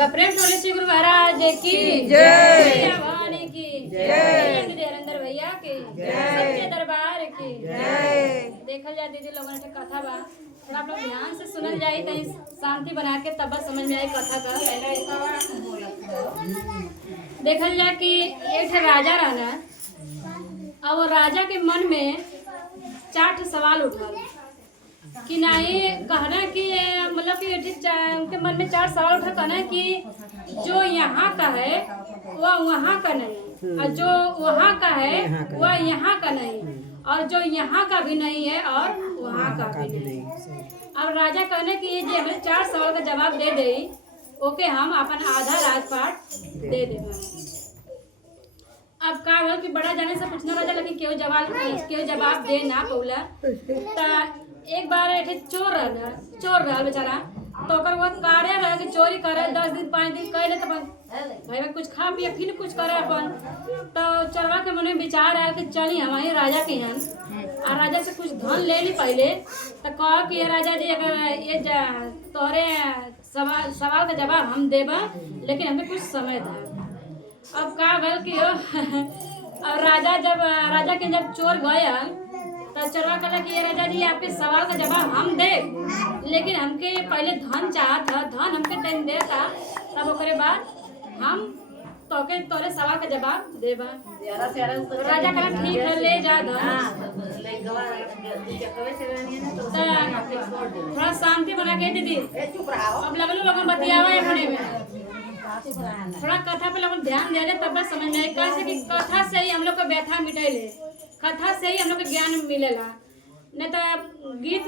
प्रेम टोले श्री गुरु महाराज की जय। भवानी की जय। धीरेन्द्र भैया की जय। सच्चे दरबार की जय। देखल जाए दीदी लोगों ने कथा बा थोड़ा आप लोग ध्यान से सुनल जाए कहीं शांति बना के तब समझ में आए कथा का। देखल जाए कि एक राजा रहना और वो राजा के मन में 4 सवाल उठल कि नहीं कहना कि मतलब कि उनके मन में 4 सवाल उठा कहना कि जो यहाँ का है वह वहाँ का नहीं और जो वहाँ का है वह यहाँ का नहीं और जो यहाँ का भी नहीं है और वहाँ का भी नहीं। अब राजा कहने कि ये जो हमें 4 सवाल का जवाब दे दे ओके हम अपन आधा राजपाट दे देंगे। अब का कि बड़ा जाने से पूछना राजा लेकिन क्यों जवाब दे ना पौला। तो एक बार एक चोर रहा बेचारा तो वो कार्य रहा कि चोरी करे 10 दिन 5 दिन कह ले तो भाई कुछ खा पिए फिर कुछ करे अपन। तो चोरवा के मन में विचार आया कि चली हमारे राजा के यहाँ और राजा से कुछ धन ले ली पहले तो कह कि राजा जी अगर ये तोरे सवाल का जवाब हम देबा लेकिन हमें कुछ समय था। अब का भल कि और राजा के जब चोर गया तो चोरवा कहला कि ये राजा जी आपके सवाल का जवाब हम दे लेकिन हमके पहले धन चाहत है धन हमके टाइम देता तब ओकरे बाद हम तोरे सवाल का जवाब देबा। राजा कहला ठीक है ले जा धन। थोड़ा शांति बना के दीदी अब लगलो लोग बतियावा अपने में थोड़ा कथा पे लोग ध्यान दे तब बस समझ में कैसे कि कथा से ही हम लोग का व्यथा मिटेले कथा से ही हम लोग को ज्ञान मिलेला नहीं तो गीत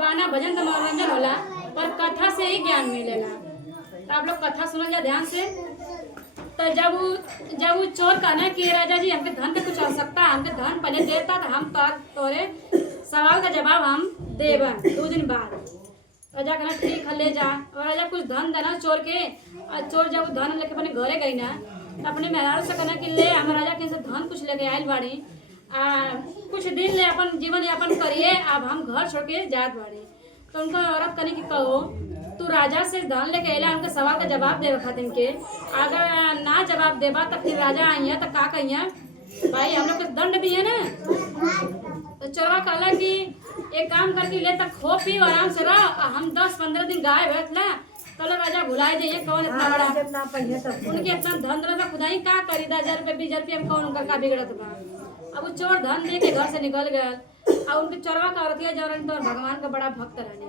गाना भजन तो मनोरंजन होला पर कथा से ही ज्ञान मिलेला। तो आप लोग कथा सुनल जा ध्यान से। तो जब वो चोर कहना कि राजा जी हमके धन की कुछ आवश्यकता हमके धन पहले देता तो हम तोरे सवाल का जवाब हम देबा 2 दिन बाद। राजा कहना ठीक है ले जा और राजा कुछ धन देना चोर के और चोर जब धन लेके अपने घरे गई ना तो अपने मेहरारू से कहना कि ले हम राजा के से धन कुछ लेके आयल बाड़ी कुछ दिन ले अपन जीवन यापन करिए अब हम घर छोड़ के जात बाड़ी। तो उनको औरत कहने की कहो तू राजा से धन लेके अला हमके सवाल का जवाब देवे खातिर के अगर ना जवाब देबा तो फिर राजा आई तो का कहिए भाई हम लोग को दंड दिए ना। तो चोरवा कहला कि एक काम करके ले तक खो पी आराम से रह हम 10-15 दिन गाय बैठला तो राजा भुलाए जाइए कौन इतना बड़ा उनके इतना धन रहा खुदाई का करी 10,000 रुपये 20,000 रुपये में कौन उनका का बिगड़त बा। अब वो चोर धन दे के घर से निकल गया और उनके चोरवा का औरतिया जौरन तो भगवान का बड़ा भक्त रहने।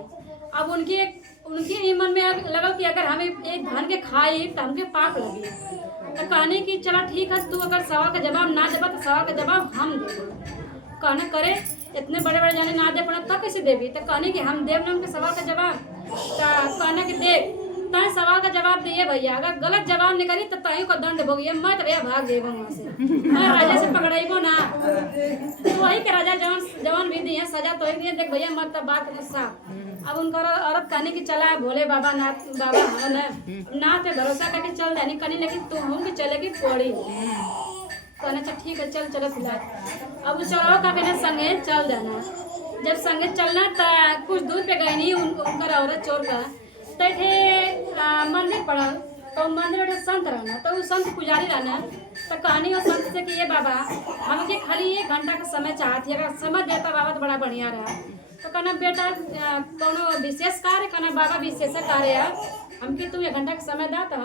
अब उनके ही मन में लगा कि अगर हमें एक धन के खाई तो हमके पाप लगी तो कहने की चला ठीक है तू अगर सवाल का जवाब ना देबा तो सवाल का जवाब हम देबो। कहना करे इतने बड़े बड़े जाने ना दे पड़ा तब कैसे देवी तो कहने कि हम देव ना उनके सवाल का जवाब तो कहना कि देख तय सवाल का जवाब दिए भैया अगर गलत जवाब निकली तो तय को दंड भोगिए मत भैया भाग जेबो वहाँ से मैं राजा से पकड़ेबो ना। तो वही के राजा जवान भी दिए सजा तो दिए देख भैया मत तब बात साफ। अब उनका औरत कहने की चला भोले बाबा बाबा हम ना पे भरोसा करके चल जानी कहीं लेकिन तुम हम भी चलेगी पड़ी कहना अच्छा ठीक है चल फिलहाल। अब उस चौराव का कहना संगे चल जाना जब संगे चलना तो कुछ दूर पे गई नहीं उनका औरत चोर का तो मंदिर पड़ल तो मंदिर में संत रहना तो वो संत पुजारी रहना तो कहानी और संत से कि ये बाबा हमके खाली 1 घंटा का समय चाहती अगर समय देता बाबा तो बड़ा बढ़िया रहा। तो कहना बेटा कोनो विशेष कार्य कहना बाबा विशेष कार्य है हमके तुम 1 घंटा का समय दा तो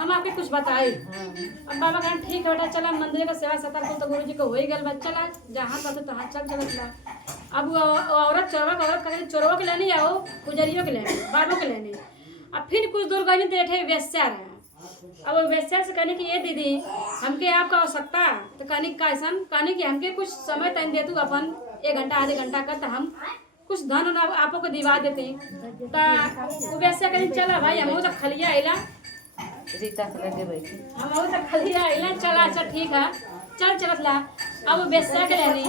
हम आपके कुछ बताए। अब बाबा कहना ठीक है बेटा चला मंदिर का सेवा सत्कार तो गुरु जी को हो ही गल चला जहाँ कहते तहाँ चल। अब औरत चोरवा के लेने आओ पुजरियों के लेने बाबों के लेने अब फिर कुछ दूर गई तो बैठे वेश्या रहा। अब वेश्या से कहने की ये दीदी हमके आपका आवश्यकता तो कहने कहने की हमके कुछ समय टाइम दे तू अपन 1 घंटा आधे घंटा का तो हम कुछ धन आपो को दिवा देते तो वेश्या कहीं चला भाई हम तो खलिया अला हम तो खलिया अला चला अच्छा ठीक है चलत ला। अब वेश्या के लेनी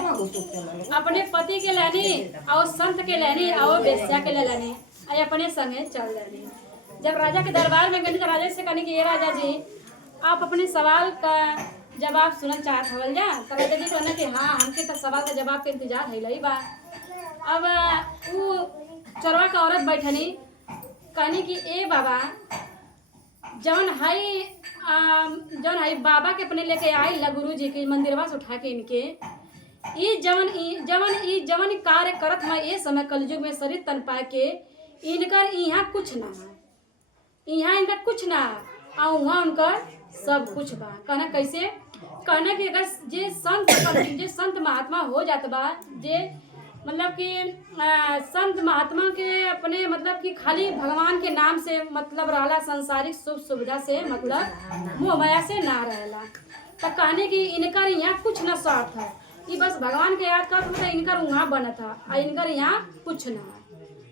अपने पति के लेनी और संत के लेनी और वेश्या के लेनी और अपने संगे चल लेनी। जब राजा के दरबार में गई तो राजा से कहने की ये राजा जी आप अपने सवाल का जवाब सुनना चाहत हवल जा तो राजा जी कहना कि हाँ हमके तो सवाल का जवाब के इंतजार है ही बा। अब वो चोरवा का औरत बैठनी कहनी कि ए बाबा जौन हाई बाबा के अपने लेके आई ला गुरु जी के मंदिरवा से उठा के इनके जवन कार्य करत मैं ये समय कलयुग में शरीर तन पाए के इनकर यहाँ कुछ ना यहाँ इनका कुछ ना और वहाँ उनकर सब कुछ बा। कहना कैसे कहना कि अगर जे संत महात्मा हो जात बा जे मतलब कि संत महात्मा के अपने मतलब कि खाली भगवान के नाम से मतलब रहला, संसारिक सुख सुविधा से मतलब मोह माया से ना रहला, तो कहने की इनकर यहाँ कुछ न स्वार्थ है कि बस भगवान के याद कर तो इनकर वहाँ बना था और इनकर यहाँ कुछ ना है।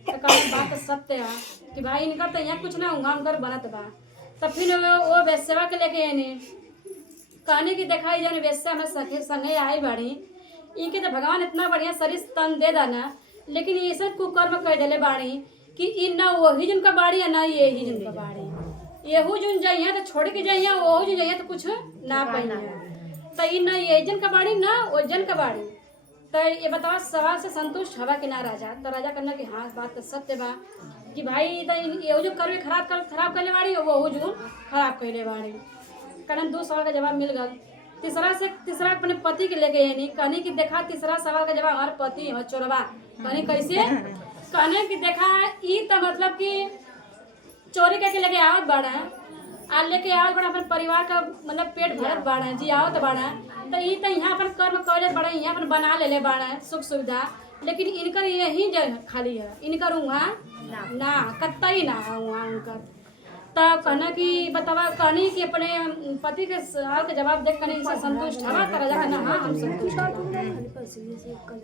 तो कहने बात तो सत्य है कि भाई इनकर तो यहाँ कुछ ना वहाँ उनकर बनत बा। तो फिर वो वैश्यवा के लेके आने कहने की दिखाई जाने वैश्या में संगे आई बाड़ी इनके तो भगवान इतना बढ़िया शरीर तन दे दाना, लेकिन ये सब कुकर्म कर दिले बाड़ी कि इन ना वही जिनका बाड़ी है ना ये ही जिनका बाड़ी, येहू जुन जाइए तो छोड़ के जाइए, वहू जुन जाइए तो कुछ ना पाइए, तो इन ना ये जन का बाड़ी ना वो जन का बाड़ी। तो ये बताओ सवाल से संतुष्ट हवा के ना राजा, तो राजा करना कि हाँ बात तो सत्य बा कि भाई तो ये जो करवे खराब करले बाड़ी वहू जुन खराब कैले बाड़ी। कारण 2 सवाल का जवाब मिल गया। तीसरा अपने पति के लेके यानी कहने की देखा तीसरा सवाल का जवाब हमारे पति है चोरवा। कहने कैसे कहने की देखा ई तो मतलब कि चोरी करके लेके आवत बाड़ा आ लेके आवत बड़ा अपन परिवार का मतलब पेट भरत बाड़ा जी आवत बाड़ा, तो ई तो यहाँ अपन कर्म कर बाड़ा, यहाँ अपन बना ले बाड़ा सुख सुविधा, लेकिन इनकर यही जगह खाली है, इनकर वहाँ ना कतई ना वहाँ उनकर। तब कहना कि बतावा कहनी कि अपने पति के सवाल के जवाब देख कर इनसे संतुष्ट हवा तो राजा कहना हाँ हम संतुष्ट।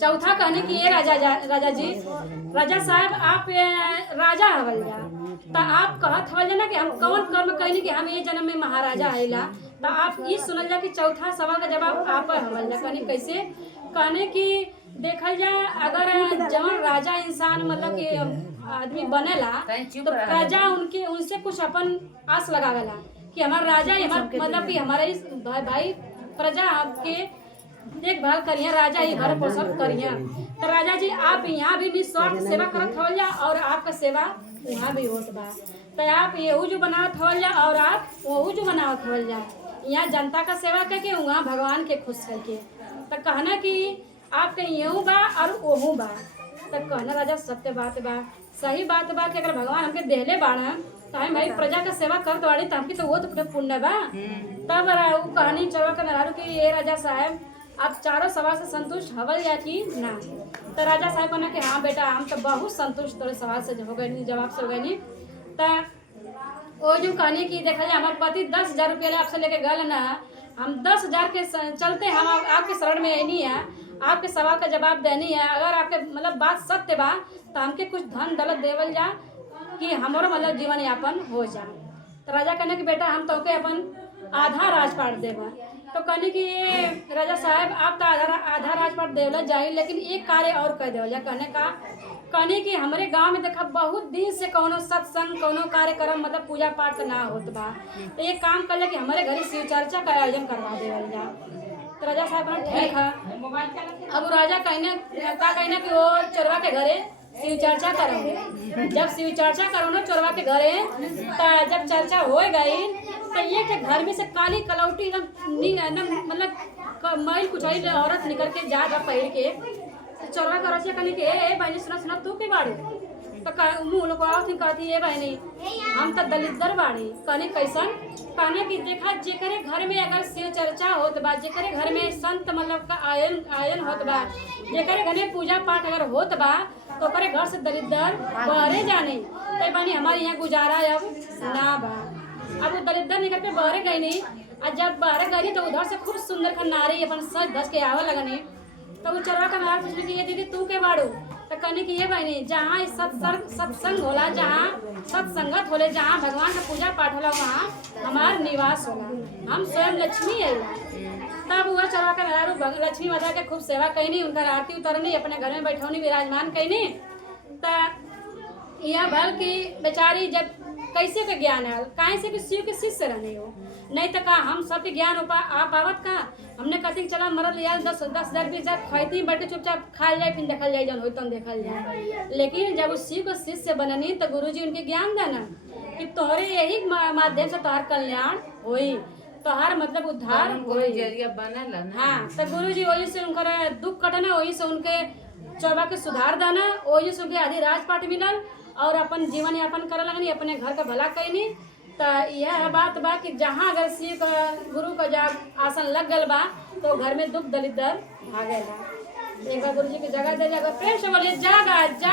चौथा कहने कि ये राजा जी राजा साहब आप राजा हवल जा, तो आप कहत हवल जा ना कि हम कौन कर्म कहनी कि हम ये जन्म में महाराजा आइला, तो आप ये सुनल जा कि चौथा सवाल का जवाब आप हवल जा। कहनी कैसे कहने कि देखल जाए अगर जवन राजा इंसान मतलब कि आदमी बनेला तो प्रजा उनसे कुछ अपन आस लगावेला कि हमारा राजा मतलब कि हमारे भाई प्रजा आपके देखभाल करिए, राजा ही घर पोषण करिए। तो राजा जी आप यहाँ भी निस्वार्थ सेवा करत हो जा और आपका सेवा वहाँ भी होत बा, तो आप येहू जो बनावत हो जा और आप वहू जो बनावत हो जा, यहाँ जनता का सेवा करके वहाँ भगवान के खुश करके। तो कहना कि आपके यूँ बा और ओहू बा, तो कहना राजा सत्य बात बा, सही बात बा कि अगर भगवान हमके देहले बाड़ा तो हम भाई प्रजा का सेवा करत बाड़ी तो हमके तो वो तो पुण्य बा। तब वो कहानी चलवा कर नरारू कि ये राजा साहब आप चारों सवाल से संतुष्ट हवल या कि ना। तो राजा साहब कहना कि हाँ बेटा हम तो बहुत संतुष्ट तोरे सवाल से हो गए जवाब से हो गए। तो वो जो कहानी की देखा जाए हमारे पति 10,000 रुपये आपसे लेके गए ना, हम 10,000 के चलते हम आपके शरण में आनी है, आपके सवाल का जवाब देनी है। अगर आपके मतलब बात सत्य बा तो हमके कुछ धन दौलत देवल जा कि हमारो मतलब जीवन यापन हो जा। तो राजा कहने कि बेटा हम तो के अपन आधा राजपाट देवा। तो कहने कि ये राजा साहब आप तो आधा राजपाट देवला जाए, लेकिन एक कार्य और कर देवल। कहने कि हमारे गांव में देखा बहुत दिन से कोनो सत्संग कोनो कार्यक्रम मतलब पूजा पाठ ना होत बा, तो एक काम कर ले कि हमारे घर शिव चर्चा का आयोजन करवा देवल जा। तो राजा साहब ठीक है। अब राजा कहने कि वो चोरवा के घरे शिव चर्चा करोगे। जब शिव चर्चा करो ना चोरवा के घरे, तो जब चर्चा हो गई तो ये के घर में से काली कलौटी एकदम मतलब मैल कुचाई औरत निकल के जा पहिर के चोरवा का रसिया कहने के ए बहनी सुना तू के बाड़ू, तो मुँह लोग कहती है बहनी हम तो दलितर बाड़ी। कहने कैसन कहने की देखा जेकरे घर में अगर शिव चर्चा होत बा, जेकरे घर में संत मतलब का आयन होत बा, जेकरे घर में पूजा पाठ अगर होत बा तो करे घर से दरिद्र बहरे जाने। तो बहनी हमारे यहाँ गुजारा अब ना बा। अब वो दरिद्र निकल के बहरे गई नहीं, और जब बहरे गई तो उधर से खूब सुंदर का नारी अपन सज धस के आवा लगनी। तो वो चरवा का मार पूछने की ये दीदी तू के बाड़ू, तो कहने की ये बहनी जहाँ सत्संग होला, जहाँ सत्संगत होले, जहाँ भगवान का पूजा पाठ होला वहाँ हमार निवास होला, हम स्वयं लक्ष्मी है। तब वह चरवा का मेहरारू लक्ष्मी माता के खूब सेवा कैनी, उनका आरती उतरनी, अपने घर में बैठौनी विराजमान कैनी। तो यह भल की बेचारी जब कैसे का ज्ञान है काहे से कि शिव के शिष्य रहने हो, नहीं तो का हम सबके ज्ञान आ पावत का। हमने कहती चला मरद लिया 10,000 20,000 खैती बैठ के चुपचाप खाल जाए फिर देखल जाए जन हो देखल जाए। लेकिन जब उस शिव को शिष्य बननी तो गुरुजी उनके ज्ञान देना कि तोहरे यही माध्यम से तोहार कल्याण होई, तोहार मतलब उद्धार होई। जरिया बनल ना। हाँ, तो गुरुजी वही से उनका दुख कटना, वही से उनके चौबा के सुधार दाना, वही से उनके आधी राजपाट मिलल और अपन जीवन यापन करे लगनी, अपने घर का भला कैनी। तो यह बात बा कि जहाँ अगर शिव का गुरु का जब आसन लग गल बा तो घर में दुख दलित दर भागेला। एक बार गुरु जी की जगह दे, अगर प्रेम से बोलिए जागा जा